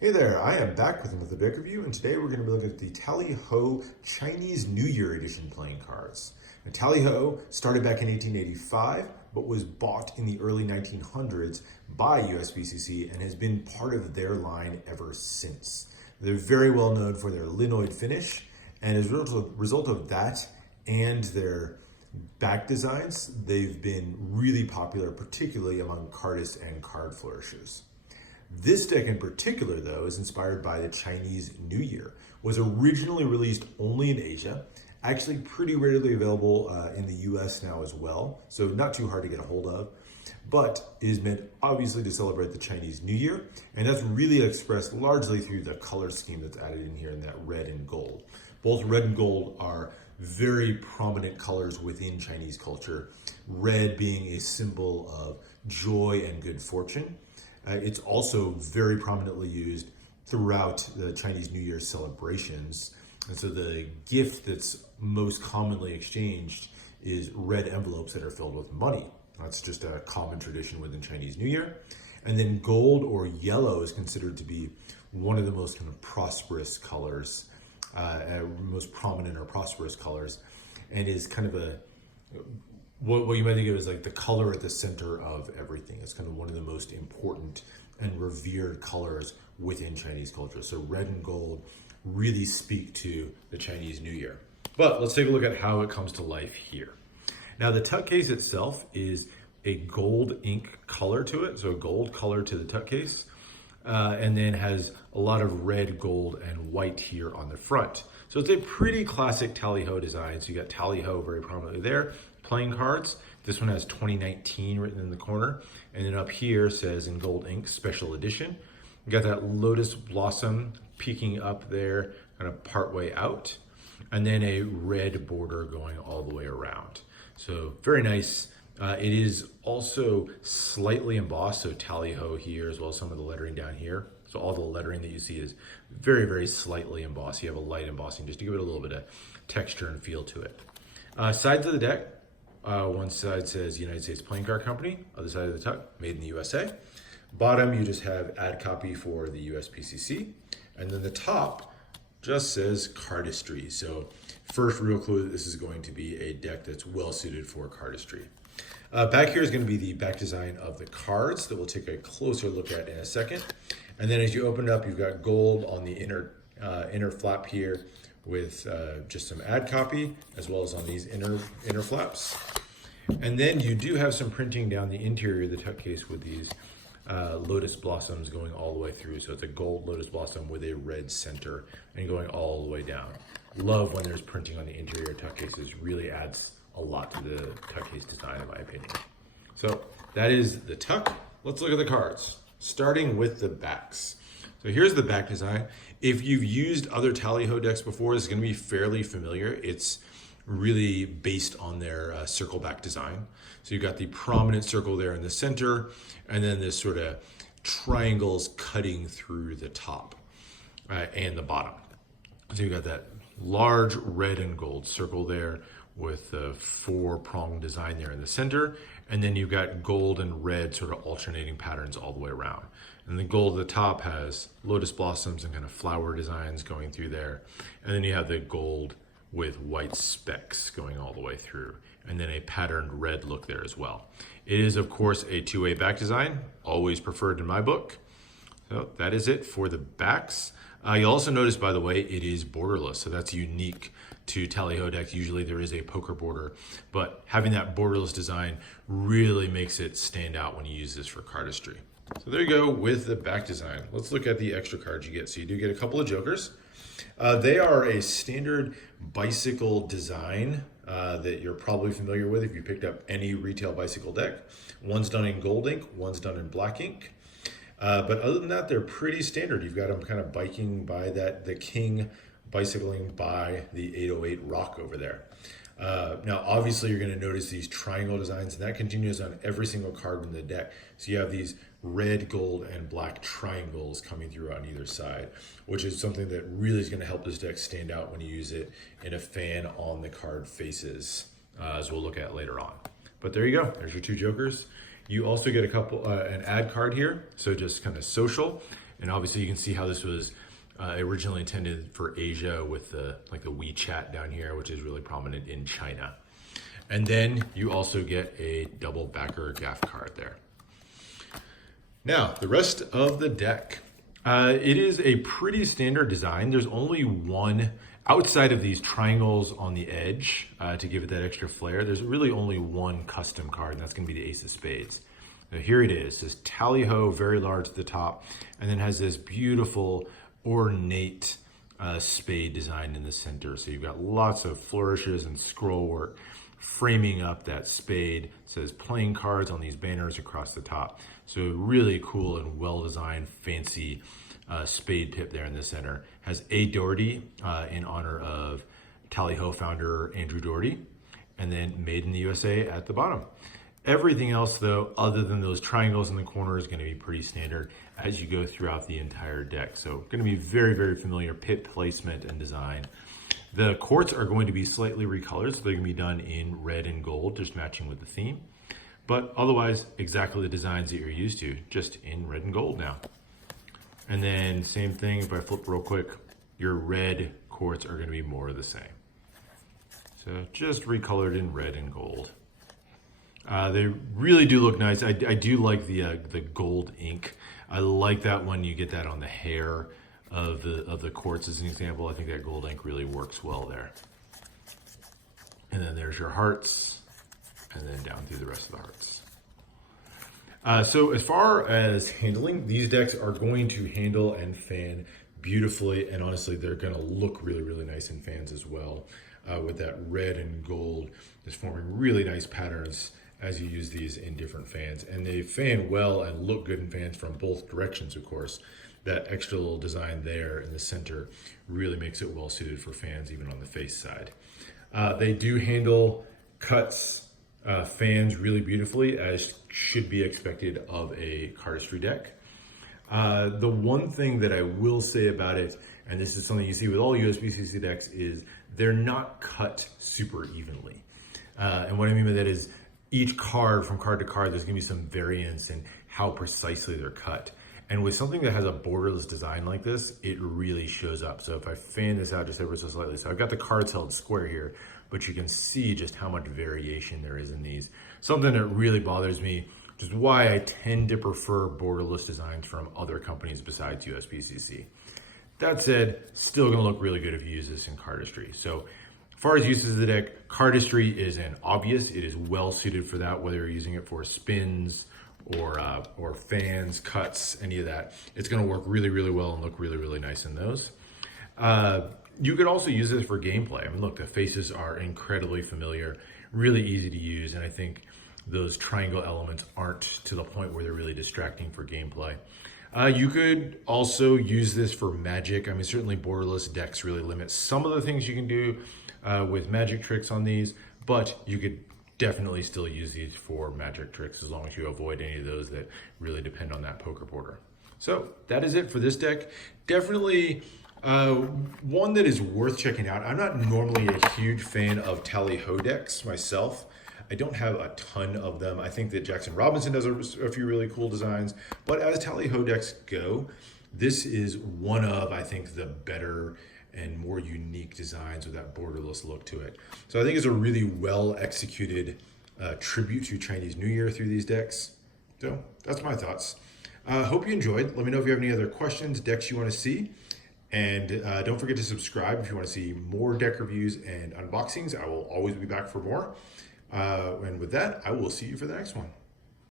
Hey there, I am back with another deck review, and today we're going to be looking at the Tally-Ho Chinese New Year Edition playing cards. Now, Tally-Ho started back in 1885, but was bought in the early 1900s by USBCC and has been part of their line ever since. They're very well known for their linoid finish, and as a result of that and their back designs, they've been really popular, particularly among cardists and card flourishers. This deck in particular, though, is inspired by the Chinese New Year. Was originally released only in Asia, actually pretty readily available in the US now as well, so not too hard to get a hold of, but is meant obviously to celebrate the Chinese New Year, and that's really expressed largely through the color scheme that's added in here in that red and gold. Both red and gold are very prominent colors within Chinese culture, red being a symbol of joy and good fortune. It's also very prominently used throughout the Chinese New Year celebrations. And so the gift that's most commonly exchanged is red envelopes that are filled with money. That's just a common tradition within Chinese New Year. And then gold or yellow is considered to be one of the most kind of prosperous colors, most prominent or prosperous colors, and is kind of what you might think of as like the color at the center of everything. It's kind of one of the most important and revered colors within Chinese culture. So red and gold really speak to the Chinese New Year. But let's take a look at how it comes to life here. Now the tuck case itself is a gold ink color to it, so a gold color to the tuck case, and then has a lot of red, gold, and white here on the front. So it's a pretty classic Tally-Ho design. So you got Tally-Ho very prominently there. Playing cards. This one has 2019 written in the corner. And then up here says in gold ink, special edition. You got that lotus blossom peeking up there, kind of part way out. And then a red border going all the way around. So very nice. It is also slightly embossed, so Tally-Ho here, as well as some of the lettering down here. So all the lettering that you see is very, very slightly embossed. You have a light embossing just to give it a little bit of texture and feel to it. Sides of the deck. One side says United States Playing Card Company, other side of the tuck, made in the USA. Bottom, you just have ad copy for the USPCC. And then the top just says cardistry. So first real clue that this is going to be a deck that's well suited for cardistry. Back here is going to be the back design of the cards that we'll take a closer look at in a second. And then as you open it up, you've got gold on the inner flap here with just some ad copy, as well as on these inner flaps. And then you do have some printing down the interior of the tuck case with these lotus blossoms going all the way through. So it's a gold lotus blossom with a red center and going all the way down. Love when there's printing on the interior tuck cases. Really adds a lot to the tuck case design, in my opinion. So that is the tuck. Let's look at the cards, starting with the backs. So here's the back design. If you've used other Tally-Ho decks before, it's going to be fairly familiar. It's really based on their circle back design. So you've got the prominent circle there in the center, and then this sort of triangles cutting through the top and the bottom. So you've got that large red and gold circle there with the four-pronged design there in the center. And then you've got gold and red sort of alternating patterns all the way around. And the gold at the top has lotus blossoms and kind of flower designs going through there. And then you have the gold with white specks going all the way through. And then a patterned red look there as well. It is, of course, a two-way back design, always preferred in my book. So that is it for the backs. You'll also notice, by the way, it is borderless. So that's unique to Tally-Ho decks. Usually there is a poker border, but having that borderless design really makes it stand out when you use this for cardistry. So there you go with the back design. Let's look at the extra cards you get. So you do get a couple of jokers. They are a standard bicycle design that you're probably familiar with if you picked up any retail bicycle deck. One's done in gold ink, one's done in black ink. But other than that, they're pretty standard. You've got them kind of biking by the king bicycling by the 808 rock over there. Now, obviously, you're going to notice these triangle designs, and that continues on every single card in the deck. So you have these red, gold, and black triangles coming through on either side, which is something that really is going to help this deck stand out when you use it in a fan on the card faces, as we'll look at later on. But there you go. There's your two jokers. You also get a couple, an ad card here. So just kind of social. And obviously you can see how this was originally intended for Asia with the WeChat down here, which is really prominent in China. And then you also get a double backer gaff card there. Now, the rest of the deck. It is a pretty standard design. There's only one, outside of these triangles on the edge to give it that extra flair, there's really only one custom card, and that's gonna be the Ace of Spades. Now here it is, this tally-ho, very large at the top, and then has this beautiful ornate spade design in the center. So you've got lots of flourishes and scroll work framing up that spade. It says playing cards on these banners across the top. So really cool and well-designed, fancy spade pip there in the center. Has A. Doherty in honor of Tally-Ho founder Andrew Doherty, and then made in the USA at the bottom. Everything else though, other than those triangles in the corner, is gonna be pretty standard as you go throughout the entire deck. So gonna be very, very familiar pip placement and design. The courts are going to be slightly recolored, so they're gonna be done in red and gold, just matching with the theme. But otherwise, exactly the designs that you're used to, just in red and gold now. And then same thing, if I flip real quick, your red courts are gonna be more of the same. So just recolored in red and gold. They really do look nice. I do like the gold ink. I like that when you get that on the hair of the quartz as an example. I think that gold ink really works well there. And then there's your hearts, and then down through the rest of the hearts. So as far as handling, these decks are going to handle and fan beautifully, and honestly, they're gonna look really, really nice in fans as well. With that red and gold, just forming really nice patterns as you use these in different fans. And they fan well and look good in fans from both directions, of course. That extra little design there in the center really makes it well suited for fans, even on the face side. They do handle cuts, fans really beautifully, as should be expected of a cardistry deck. The one thing that I will say about it, and this is something you see with all USBCC decks, is they're not cut super evenly. And what I mean by that is each card, from card to card, there's gonna be some variance in how precisely they're cut. And with something that has a borderless design like this, it really shows up. So if I fan this out just ever so slightly, so I've got the cards held square here, but you can see just how much variation there is in these. Something that really bothers me, which is why I tend to prefer borderless designs from other companies besides USBCC. That said, still gonna look really good if you use this in cardistry. So as far as uses of the deck, cardistry is an obvious. It is well suited for that, whether you're using it for spins or fans, cuts, any of that. It's gonna work really, really well and look really, really nice in those. You could also use this for gameplay. I mean, look, the faces are incredibly familiar, really easy to use, and I think those triangle elements aren't to the point where they're really distracting for gameplay. You could also use this for magic. I mean, certainly borderless decks really limit some of the things you can do with magic tricks on these, but you could definitely still use these for magic tricks as long as you avoid any of those that really depend on that poker border. So that is it for this deck. Definitely one that is worth checking out. I'm not normally a huge fan of Tally-Ho decks myself. I don't have a ton of them. I think that Jackson Robinson does a few really cool designs, but as Tally-Ho decks go, this is one of, I think, the better and more unique designs with that borderless look to it. So I think it's a really well executed tribute to Chinese New Year through these decks. So that's my thoughts. Hope you enjoyed. Let me know if you have any other questions, decks you want to see. And don't forget to subscribe if you want to see more deck reviews and unboxings. I will always be back for more. And with that, I will see you for the next one.